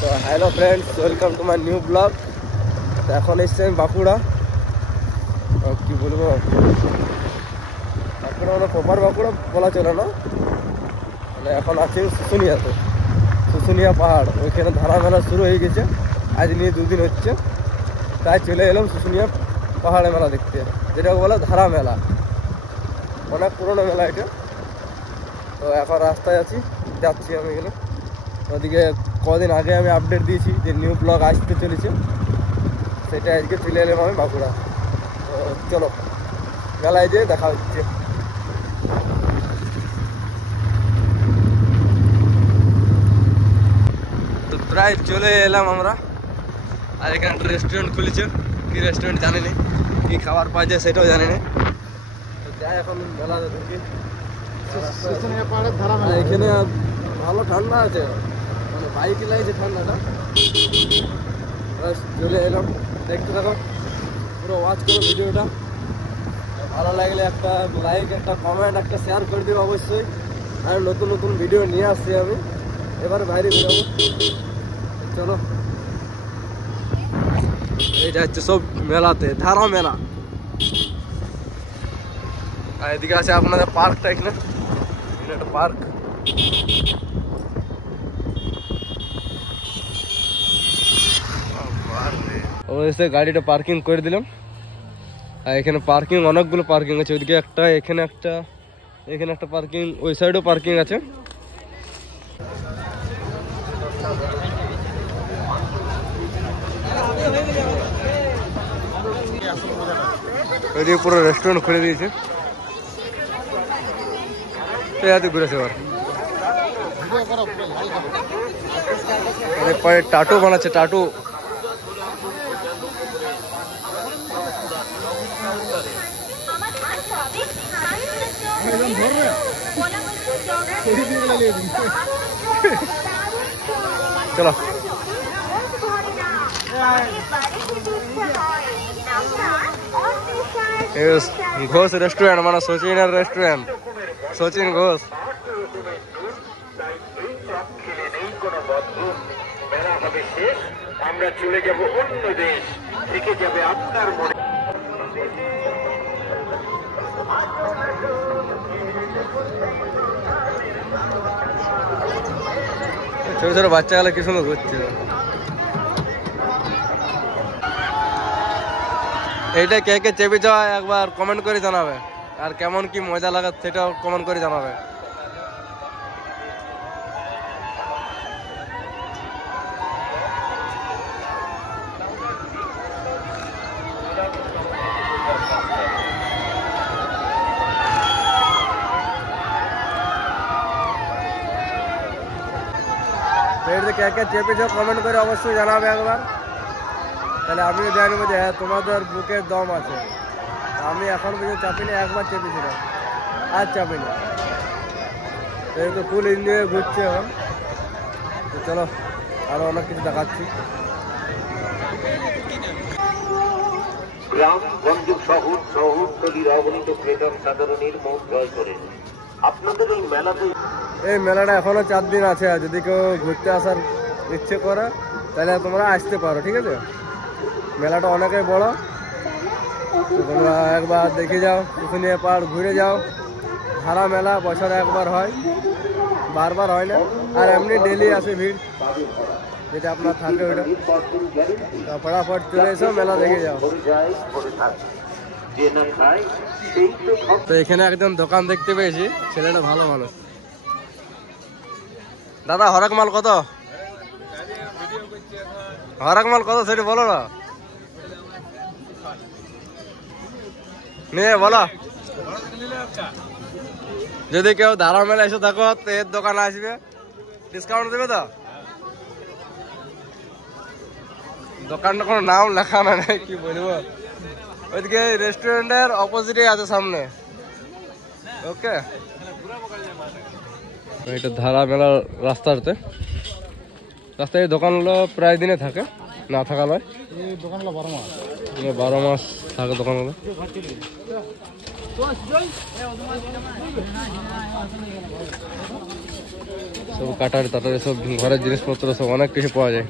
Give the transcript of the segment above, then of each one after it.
তো hello friends, welcome to my new blog. তো এখন এসছি আমি বাঁকুড়া। কি বলবো, বাঁকুড়া মানে প্রপার বাঁকুড়া বলা চলে না, মানে এখন আছে শুশুনিয়াতে। শুশুনিয়া পাহাড়, ওইখানে ধারা মেলা শুরু হয়ে গেছে। আজ নিয়ে 2 দিন হচ্ছে, তাই চলে এলাম শুশুনিয়া পাহাড়ে মেলা দেখতে, যেটা বলে ধারা মেলা। অনেক পুরোনো মেলা এটা। তো এখন রাস্তায় যাচ্ছি আমি এখানে। ওদিকে কদিন আগে আমি আপডেট দিয়েছি যে নিউ ব্লগ আসতে চলেছে, সেটা আজকে চলে এলাম আমি বাঁকুড়া। তো চলো মেলায় যেয়ে দেখা হচ্ছে। তো প্রায় চলে এলাম আমরা, আর এখানে একটা রেস্টুরেন্ট খুলেছে। কি রেস্টুরেন্ট জানি না, কি খাবার পাওয়া যায় সেটাও জানি না। তো যাই এখন মেলাতে ঢুকি। এখানে ভালো ঠান্ডা আছে, মানে বাইকে লাগছে ঠান্ডাটা। চলে এলাম, দেখতে থাকো, পুরো ওয়াচ করো ভিডিওটা। ভালো লাগলে একটা লাইক, একটা কমেন্ট, একটা শেয়ার করে দিও অবশ্যই। আর নতুন নতুন ভিডিও নিয়ে আসছি আমি, এবার বাইরে বেরোবো। চলো, এইটা হচ্ছে সব মেলাতে ধারা মেলা। আর এদিকে আছে আপনাদের পার্কটা, এখানে একটা পার্ক। অবশ্যই গাড়িটা পার্কিং করে দিলাম। আর এখানে পার্কিং অনেকগুলো পার্কিং আছে, ওইদিকে একটা, এখানে একটা, এখানে একটা পার্কিং, ওই সাইডেও পার্কিং আছে। ওইদিকে পুরো রেস্টুরেন্ট খুলে দিয়েছে। ঘুরেছে এবার টাটু বানাচ্ছে, টাটু। চলো, ঘোষ রেস্টুরেন্ট, মানে সচিনের রেস্টুরেন্ট, সচিন ঘোষ। আমরা চলে যাব অন্য দেশ, থেকে যাবে আপনার মনে। ছোট ছোট বাচ্চা গেলে কি সুন্দর ঘুরছে। এইটা কে কে চেপে যাওয়া একবার কমেন্ট করে জানাবে, আর কেমন কি মজা লাগা সেটাও কমেন্ট করে জানাবে। কে কে চেপে যাও কমেন্ট করে অবশ্যই জানাবে একবার, তাহলে আমিও জানবো যে হ্যাঁ তোমাদের বুকের দম আছে। আমি এখন পর্যন্ত চাপিনি, একবার চেপেছিলাম, আর চাপিনি। তো ফুল এনজয় ঘুরছে এখন। তো চলো, আরো অনেক কিছু দেখাচ্ছি। গ্রাম গঞ্জ শহর শহরতলির অগণিত ক্রেতা সাধারণের মন জয় করে আপনাদের এই মেলাতে। এই মেলাটা এখনো 4 দিন আছে, আর যদি কেউ ঘুরতে আসার ইচ্ছে করে তাহলে তোমরা আসতে পারো, ঠিক আছে। মেলাটা অনেকই বড়, তোমরা একবার দেখে যাও, শুশুনিয়া পাহাড় ঘুরে যাও। ধারা মেলা বছরে একবার হয়, বারবার হয় না। আর এমনি ডেলি আসে ভিড়, যেটা আপনার থাকে ওইটা। ফটাফট চলে এসো, মেলা দেখে যাও। তো এখানে একজন দোকান দেখতে পেয়েছি, ছেলেটা ভালো মানুষ। দাদা, হরেক মাল কত? হরেক মাল কত সেটা বলো না, নিয়ে বলো। যদি কেউ ধারা মেলা এসে থাকো তো এর দোকানে আসবে, ডিসকাউন্ট দেবে তো। দোকানটা কোনো নাম লেখা না, কি বলবো। ওইদিকে রেস্টুরেন্টের অপোজিটে আছে সামনে। ওকে, এটা ধারা মেলার রাস্তাতে। রাস্তায় এই দোকানগুলো প্রায় দিনে থাকে, না থাকা নয়। এই দোকানগুলো 12 মাস থাকে দোকানগুলো। সব কাটার টাটার সব ঘরের জিনিসপত্র সব অনেক কিছু পাওয়া যায়,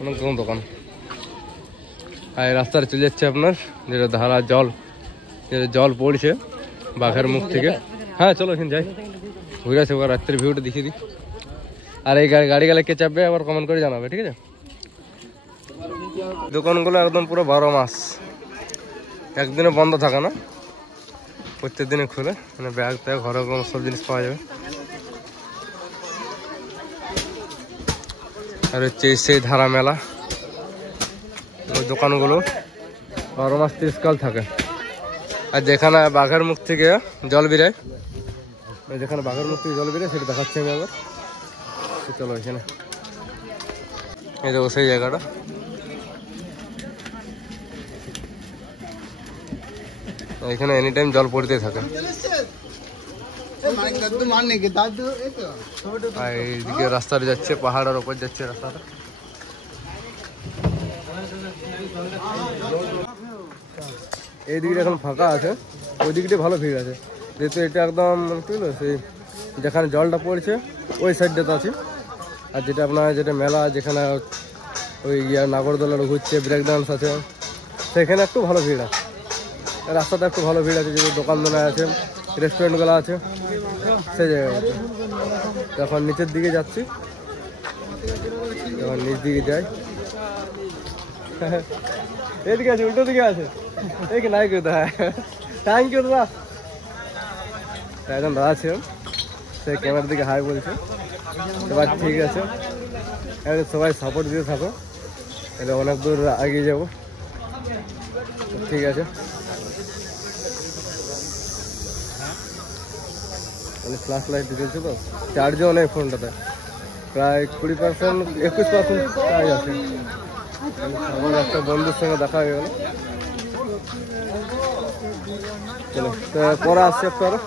অনেক রকম দোকান। আর এই রাস্তায় চলে যাচ্ছে আপনার যেটা ধারা জল, যেটা জল পড়ছে বাঘের মুখ থেকে। হ্যাঁ চলো এখানে যাই, ঘুরে আসে ওর রাত্রের ভিউটা দেখিয়ে দিই। আর এই গাড়ি গেলে কে চাপবে আবার কমেন্ট করে জানাবে, ঠিক আছে? দোকানগুলো একদম পুরো 12 মাস, একদিনে বন্ধ থাকে না, প্রত্যেক দিনে খুলে, মানে ব্যাগ ট্যাগ ঘরে সব জিনিস পাওয়া যাবে। আর হচ্ছে সেই ধারা মেলা, ওই দোকানগুলো 12 মাস 30 কাল থাকে। আর যেখানে বাঘের মুখ থেকে জল বেরোয়, যেখানে বাঘের মুখ থেকে জল বেরোয় সেটা দেখাচ্ছি আমি আবার। চলো এখানে, এই দেখো সেই জায়গাটা। এখানে এনি টাইম জল পড়তেই থাকে। আর এইদিকে রাস্তাটা যাচ্ছে, পাহাড়ের ওপর যাচ্ছে রাস্তাটা। এই দিকটা এখন ফাঁকা আছে, ওই দিকটা ভালো ভিড় আছে, যেহেতু এটা একদম কি বলবো সেই যেখানে জলটা পড়ছে ওই সাইডটাতে আছে। আর যেটা আপনার যেটা মেলা, যেখানে ওই নাগরদোলার ঘুরছে, ব্রেক ডান্স আছে, সেখানে একটু ভালো ভিড় আছে। রাস্তাটা একটু ভালো ভিড় আছে, যেহেতু দোকানদানা আছে, রেস্টুরেন্টগুলো আছে সেই জায়গাটাতে। এখন নিচের দিকে যাচ্ছি, এখন নিচ দিকে যাই। এইদিকে আছে, উল্টো দিকে আছে, এই নাই কোথায়। থ্যাংক ইউ দাদা। এখন দাদা আছে, সেই ক্যামেরার দিকে হাই বলছে। এবার ঠিক আছে, সবাই সাপোর্ট দিয়ে থাকো, এটা অনেক দূর এগিয়ে যাবো, ঠিক আছে? ফ্ল্যাশ লাইট দিতেছে তো, চার্জও নেই ফোনটাতে, প্রায় 20% 21% চার্জ আছে। আমার একটা বন্ধুর সঙ্গে দেখা হয়ে গেল। চলো তো পরে আসছে একটু আরো।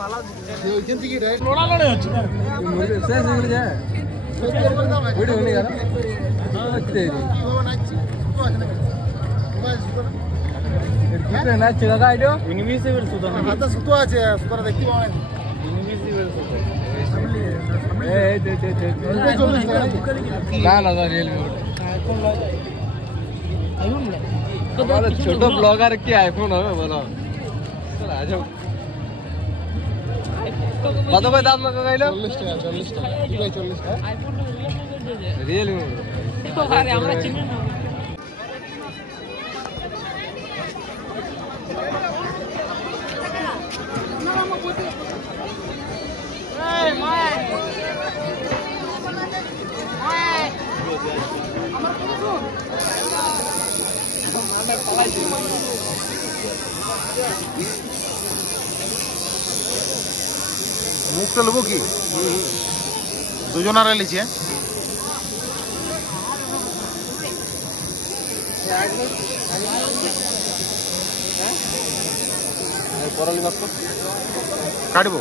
ছোট ব্লগার কি আইফোন হবে বলো? কত ভাই দাম না গাইলো? 40 টাকা। 40 টাকা কি ভাই? 40 টাকা আইফোন রিয়েলমি। আরে আমরা চিনি না। এই মাই আমার কোন আমরা পালাইছি। মুখটা নেবো কি? দুজনারা লিছে। কাটবো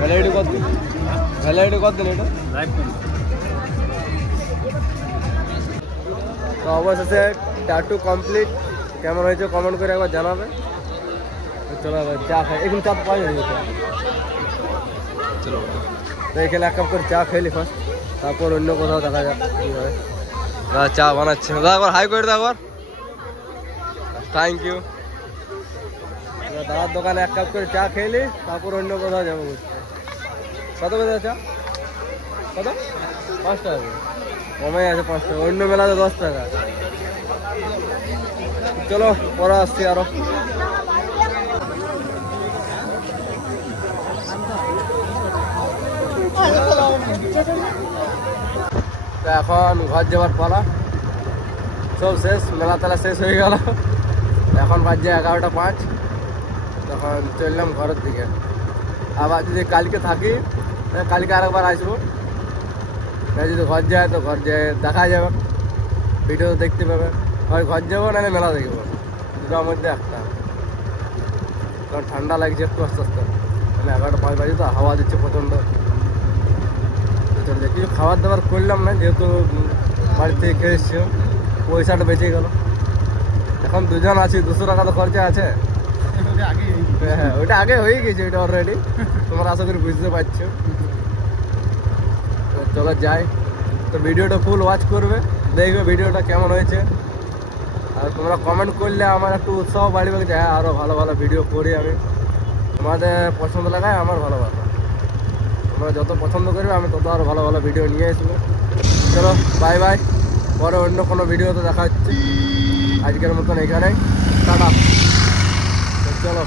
ভ্যালিডিটি কতদিন? ভ্যালিডিটি কতদিন এটা? তো অবশেষে টাটু কমপ্লিট। কেমন হয়েছে কমেন্ট করে একবার জানাবে। চলো চা খাই, এখন চা পাওয়া যাবে। চলো তো এখানে 1 কাপ করে চা খাইলি ফার্স্ট, তারপর অন্য কোথাও দেখা যাক কী হয়। দাদা চা বানাচ্ছে, দাদা একবার হাই করে দাও একবার। Thank you. দাদার দোকানে 1 কাপ করে চা খেলি, তারপর অন্য কোথাও যাবো ঘুরতে। কত করে চা? কত? 5 টাকা কমে আছে, 5 টাকা। অন্য মেলাতে 10 টাকা। চলো পরে আসছি আরো। এখন ঘর যাওয়ার পালা, সব শেষ, মেলা তেলা শেষ হয়ে গেল। এখন বাজছে 11টা 5। তখন চললাম ঘরের দিকে। আবার যদি কালকে থাকি কালকে আরেকবার আসবো, যদি ঘর যায় তো ঘর যায় দেখা যাবে, ভিডিও দেখতে পাবে, হয় ঘর যাবো নাহলে মেলা দেখবো, দুটোর মধ্যে একটা। কারণ ঠান্ডা লাগছে একটু আস্তে আস্তে, মানে 11টা 5 বাজে তো হাওয়া দিচ্ছে প্রচণ্ড। চলে কিছু খাবার দাবার করলাম না, যেহেতু বাড়ি থেকে খেয়ে এসছি, পয়সাটা বেঁচে গেল। এখন দুজন আছি, 200 টাকা তো খরচা আছে। হ্যাঁ ওইটা আগে হয়ে গেছে, ওইটা অলরেডি, তোমরা আশা করি বুঝতে পারছো। চলো যাই, তো ভিডিওটা ফুল ওয়াচ করবে, দেখবে ভিডিওটা কেমন হয়েছে। আর তোমরা কমেন্ট করলে আমার একটু উৎসাহ বাড়বে যে হ্যাঁ আরও ভালো ভালো ভিডিও করি আমি। তোমাদের পছন্দ লাগায় আমার ভালোবাসা, তোমরা যত পছন্দ করবে আমি তত আরও ভালো ভালো ভিডিও নিয়ে আসবো। চলো বাই বাই, পরে অন্য কোনো ভিডিওতে দেখা হচ্ছে। আজকের মতন এখানেই টাটা, চলো।